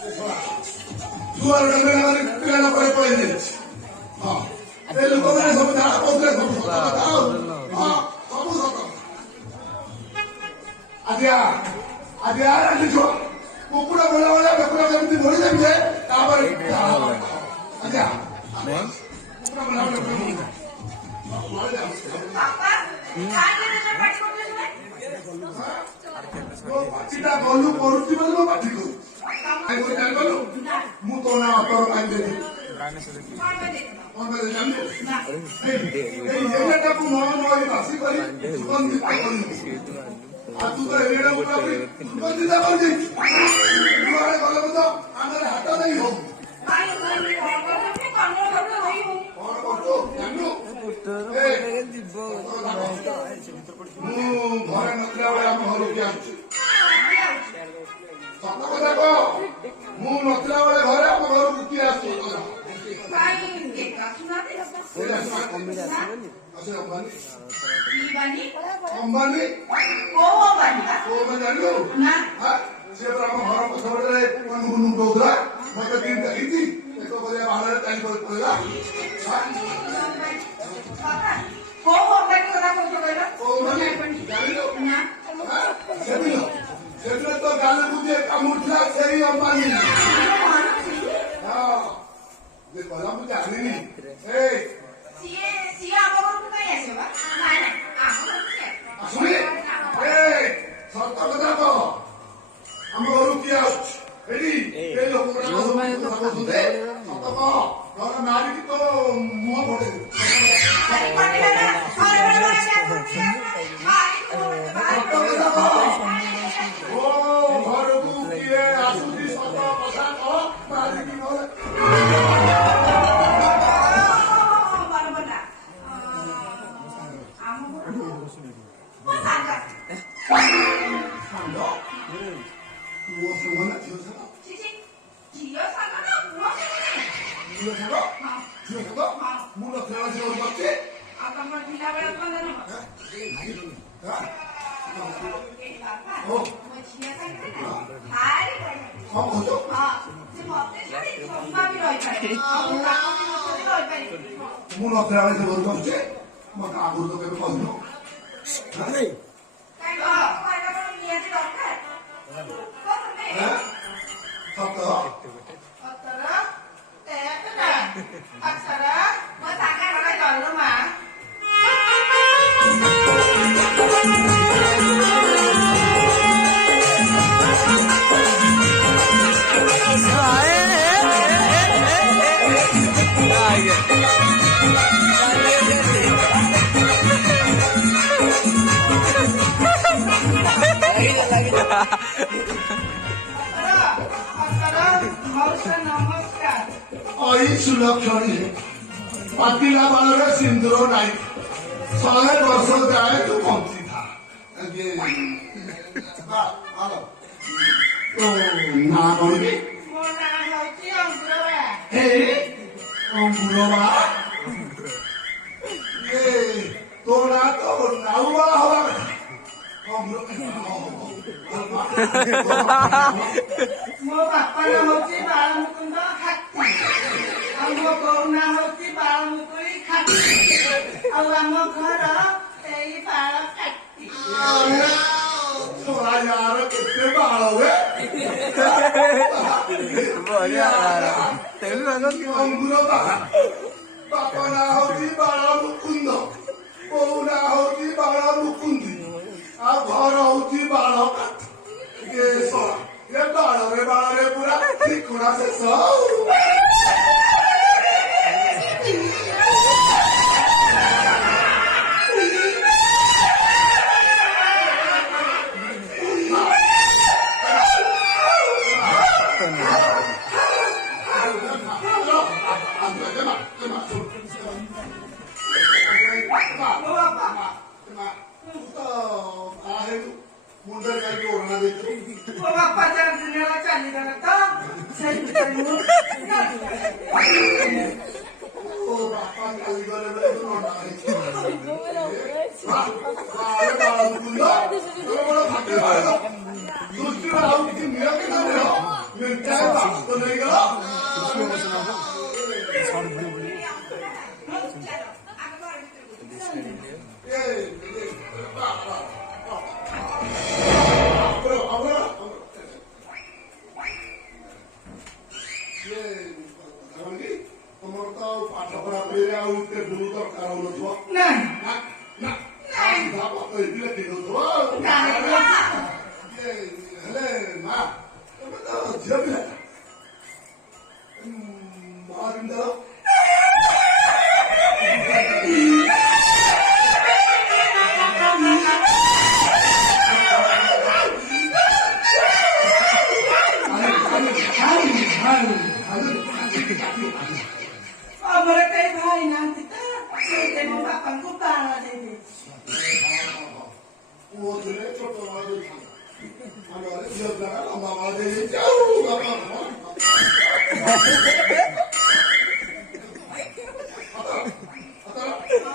ଦୁଆର ଡଙ୍ଗା ପିଲା ପରେ ପଳେଇ ଯାଇଛି। ହଁ ଏ ଲୋକମାନେ ସବୁ ଯାହା କହୁଥିଲେ ସବୁ ସତ କଥା ଆଉ ହଁ ସବୁ ସତ ଆଜି ଛୁଆ କୁକୁଡ଼ା ଭଳିଆ ଭଳିଆ ବେକୁଡ଼ା କେମିତି ଧରିଦେବି ଯେ ତାପରେ ଆଜ୍ଞା କୁକୁଡ଼ା ଭଳିଆ ପାଟିଟା ଗଲୁ କରୁଛି ବୋଲି ମୋ ପାଟି କରୁ ଜାଣିଗଲୁ ମୁଁ ତୋ ନା ଅତର କାହିଁ ଦେବି ଏଇଟାକୁ ବାସି କରି ସୁଗନ୍ଧିତ କରିବି ଆଉ ତୁ ତ ଏଇଟା ସୁଗନ୍ଧିତ କରିଦେଇଛୁ ଯୁଆଡେ ଗଲେ ମଧ୍ୟ ଆମର ହାତ ନେଇ ହଉ କଣ କରୁଛୁ ଜାଣିଲୁ ମୁଁ ଘରେ ନଥିଲା ବେଳେ ଆମ ଘରକୁ ଆସୁଛି ସତ କଥା କହ ମୁଁ ନଥିଲା ବେଳେ ଘରେ ଆମ ଘରକୁ କିଏ ଆସୁଛି ଅମ୍ବାନୀ ଜାଣିଲୁ ସେ ଆମ ଘର ପଛପଟରେ ଦଉଥିଲା ମତେ କେମିତି ଦେଖିଛି ଏକ କରିବା ବାହାନରେ ଟାଇମ୍ କରି ପଳେଇଲା ସେଦିନ ତ ଗାଲକୁ ଯିଏ କାମୁଡିଥିଲା ସେଇ ଅମ୍ବାନୀ ହଁ କହିଲା ମୁଁ ଜାଣିନି ଆସୁନି ସତ କଥା କହ ଆମ ଘରକୁ କିଏ ଆସୁଛି ଏଠି ଏଇ ଲୋକଗୁଡାକ ସତ କହ ନହେଲେ ମାରିକି ତ ମୁହଁ ପଡେଇବି ଘରକୁ କିଏ ଆସୁଛି ସତ କଥା କହ ମାରିକି ନହେଲେ ମୁଁ ନଥିଲା ଝିଅ କରୁଛି ଆଉ ତମର ଥିଲା ବେଳେ କଣ ମୁଁ ନଥିଲା ବେଳେ ଝିଅ କରୁଛି ମତେ ଆଗରୁ ତ କେବେ କହିନ ସୁଲକ୍ଷଣୀ ପାତିଲା ବାଳରେ ସିନ୍ଦୁର ନାହିଁ 100 ବର୍ଷ ଯାଏ ତୁ ବଞ୍ଚିଥା ନା କହିବି ଅଙ୍ଗୁରବା ତୋ ନା ତ ନାଉବା ହବା ମୋ ବାପା ନା ହଉଛି ବାଳମୁକୁନ୍ଦ ଖାତି ଆଉ ମୋ ବୋଉ ନା ହଉଛି ବାଳମୁକୁଳି ଖାତି ଆଉ ଆମ ଘର ଏଇ ବାଳ କାଟି यार କେତେ ବାଳ ହୁଏ ଅଙ୍ଗୁର ବାପା ନା ହଉଛି ବାଳ ମୁକୁନ୍ଦ ବୋଉ ନା ହଉଛି ବାଳ ମୁକୁନ୍ଦି ଆଉ ଘର ହଉଛି ବାଳ କାଠି ଏ ବାଳରେ ପୁରା ଠିକୁଣା ଶେଷ मुंडर करके उड़ना देखो वो बापा जब दुनिया में चली गया तो सही करूँ ओ बापा चली गए बड़े तो उड़ना देखो बाले बाल बुला तो बड़ा भाग्य वाला दूसरी बार आओ कि मेरा क्या कर रहे हो मिलता है ହାତ ନେଇଗଲ ତମର ତ ଆଉ ପାଠ ପଢା ପଢିରେ ଆଉ ଟେବୁଲ ଦରକାର ହଉନଥିବ ନାଇଁ ନା ନା ହେଇଥିଲେ ଠିକ ହଉଥିବ ହେଲେ ମା ତମେ ତ ଝିଅ ପିଲା ମା କେମିତି ଆମର କେହି ଭାଇ ନାହାନ୍ତି ତ ସେଇଥିପାଇଁ ମୋ ବାପାଙ୍କୁ ବାଳ ଦେଇଦେଇଛି ପୁଅ ଥିଲେ ଛୋଟ ବାଳ ଦେଇଥାନ୍ତା ଆମ ଘରେ ଝିଅ ପିଲା ଲମ୍ବା ବାଳ ଦେଇଯାଇଛି ଆଉ ବାପା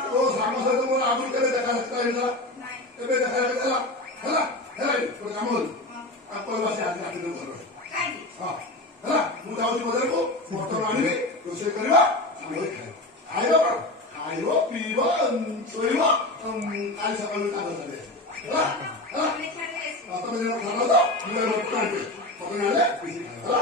ତୋ ସାଙ୍ଗ ସହିତ ମୋର ଆଗରୁ କେବେ ଦେଖା ହେଇଥିଲା ଏବେ ଦେଖା ହେଲା ହେଲା ହେଲା ଗୋଟେ କାମ କରୁ ଆଉ କହିବା ସେ ଆଜି ରାତିରେ ଘର ହଁ ହେଲା ମୁଁ ଯାଉଛି ବଜାରକୁ ମଟନ ଆଣିବି ରୋଷେଇ କରିବା ସାଙ୍ଗରେ ଖାଇବା କଣ ଖାଇବ ପିଇବ ଶୋଇବ କାଲି ସକାଳୁ କାଗଜ ଚାଲିବ ହେଲା ହେଲା ତମେ ଦିନ ଖାଇବ ତ ମୁଁ ଏ ମଟନ ଆଣିବି ମଟନ ଆଣିଲେ ମିଶିକି ଖାଇବା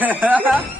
Ha ha ha!